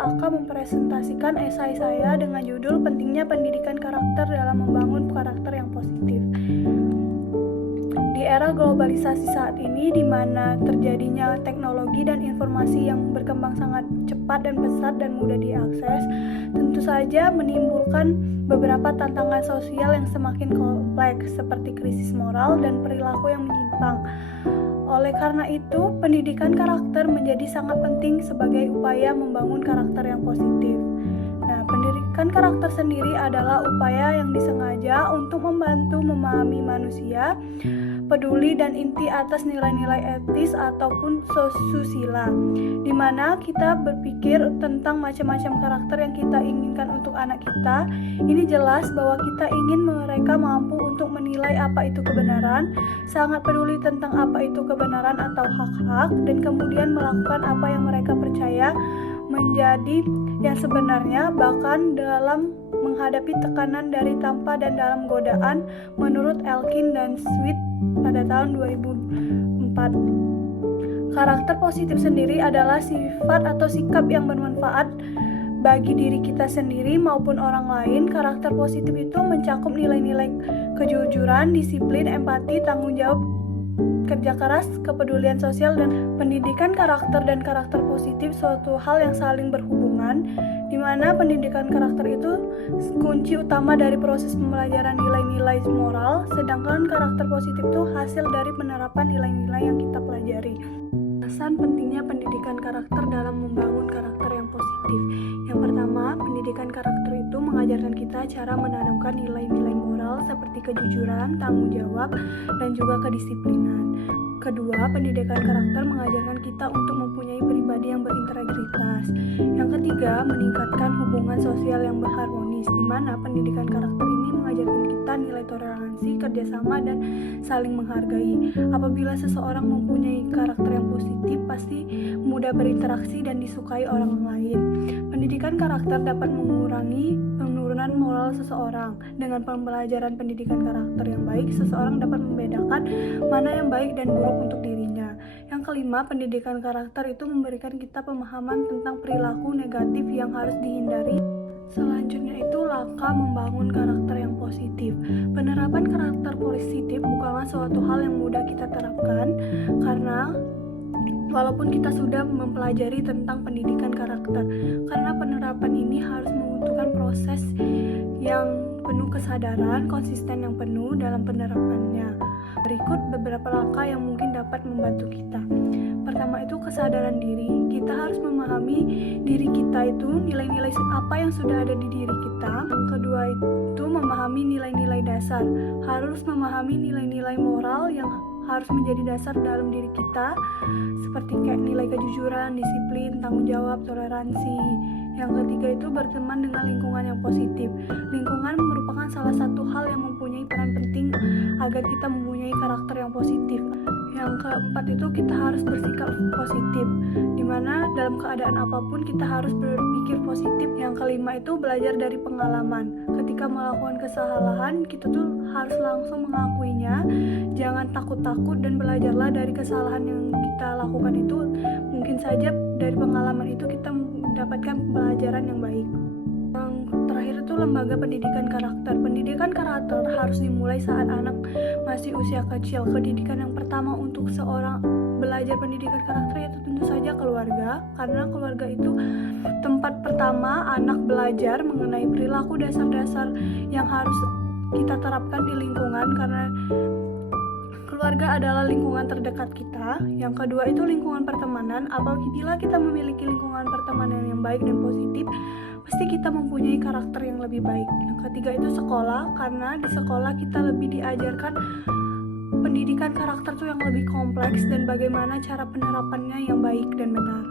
saya akan mempresentasikan esai saya dengan judul Pentingnya Pendidikan Karakter dalam Membangun Karakter yang Positif. Di era globalisasi saat ini, di mana terjadinya teknologi dan informasi yang berkembang sangat cepat dan pesat dan mudah diakses, tentu saja menimbulkan beberapa tantangan sosial yang semakin kompleks, seperti krisis moral dan perilaku yang menyimpang. Oleh karena itu, pendidikan karakter menjadi sangat penting sebagai upaya membangun karakter yang positif. Nah, pendidikan karakter sendiri adalah upaya yang disengaja untuk membantu memahami manusia, peduli dan inti atas nilai-nilai etis ataupun susila, di mana kita berpikir tentang macam-macam karakter yang kita inginkan untuk anak kita. Ini jelas bahwa kita ingin mereka mampu untuk menilai apa itu kebenaran, sangat peduli tentang apa itu kebenaran atau hak-hak, dan kemudian melakukan apa yang mereka percaya menjadi yang sebenarnya, bahkan dalam menghadapi tekanan dari tanpa dan dalam godaan, menurut Elkin dan Sweet pada tahun 2004. Karakter positif sendiri adalah sifat atau sikap yang bermanfaat bagi diri kita sendiri maupun orang lain. Karakter positif itu mencakup nilai-nilai kejujuran, disiplin, empati, tanggung jawab, kerja keras, kepedulian sosial, dan pendidikan karakter dan karakter positif suatu hal yang saling berhubungan, di mana pendidikan karakter itu kunci utama dari proses pembelajaran nilai-nilai moral, sedangkan karakter positif itu hasil dari penerapan nilai-nilai yang kita pelajari. Alasan pentingnya pendidikan karakter dalam membangun karakter yang positif. Yang pertama, pendidikan karakter itu mengajarkan kita cara menanamkan nilai-nilai moral seperti kejujuran, tanggung jawab, dan juga kedisiplinan. Kedua, pendidikan karakter mengajarkan kita untuk mempunyai pribadi yang berintegritas. Yang ketiga, meningkatkan hubungan sosial yang berharmonis, di mana pendidikan karakter ini mengajarkan kita nilai toleransi, kerjasama, dan saling menghargai. Apabila seseorang mempunyai karakter yang positif, pasti mudah berinteraksi dan disukai orang lain. Pendidikan karakter dapat mengurangi penurunan moral seseorang. Dengan pembelajaran pendidikan karakter yang baik, seseorang dapat membedakan mana yang baik dan buruk untuk dirinya. Yang kelima, pendidikan karakter itu memberikan kita pemahaman tentang perilaku negatif yang harus dihindari. Selanjutnya itu langkah membangun karakter yang positif. Penerapan karakter positif bukanlah suatu hal yang mudah kita terapkan, karena walaupun kita sudah mempelajari tentang pendidikan karakter, karena penerapan ini harus membutuhkan proses yang penuh kesadaran, konsisten yang penuh dalam penerapannya. Berikut beberapa langkah yang mungkin dapat membantu kita. Pertama itu kesadaran diri. Kita harus memahami diri kita itu, nilai-nilai apa yang sudah ada di diri kita. Kedua itu memahami nilai-nilai dasar. Harus memahami nilai-nilai moral yang harus menjadi dasar dalam diri kita, seperti kayak nilai kejujuran, disiplin, tanggung jawab, toleransi. Yang ketiga itu berteman dengan lingkungan yang positif. Lingkungan merupakan salah satu hal yang mempunyai peran penting agar kita mempunyai karakter yang positif. Yang keempat itu kita harus bersikap positif, dimana dalam keadaan apapun kita harus berpikir positif. Yang kelima itu belajar dari pengalaman. Ketika melakukan kesalahan, kita tuh harus langsung mengakuinya, jangan takut-takut, dan belajarlah dari kesalahan yang kita lakukan itu. Mungkin saja dari pengalaman itu kita mendapatkan pelajaran yang baik. Yang terakhir itu lembaga pendidikan karakter. Pendidikan karakter harus dimulai saat anak masih usia kecil. Pendidikan yang pertama untuk seorang belajar pendidikan karakter yaitu tentu saja keluarga, karena keluarga itu tempat pertama anak belajar mengenai perilaku dasar-dasar yang harus kita terapkan di lingkungan, karena keluarga adalah lingkungan terdekat kita. Yang kedua itu lingkungan pertemanan. Apabila kita memiliki lingkungan pertemanan yang baik dan positif, pasti kita mempunyai karakter yang lebih baik. Yang ketiga itu sekolah, karena di sekolah kita lebih diajarkan pendidikan karakter itu yang lebih kompleks dan bagaimana cara penerapannya yang baik dan benar.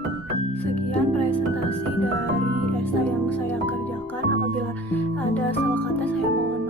Sekian presentasi dari esai yang saya kerjakan. Apabila ada salah kata, saya mohon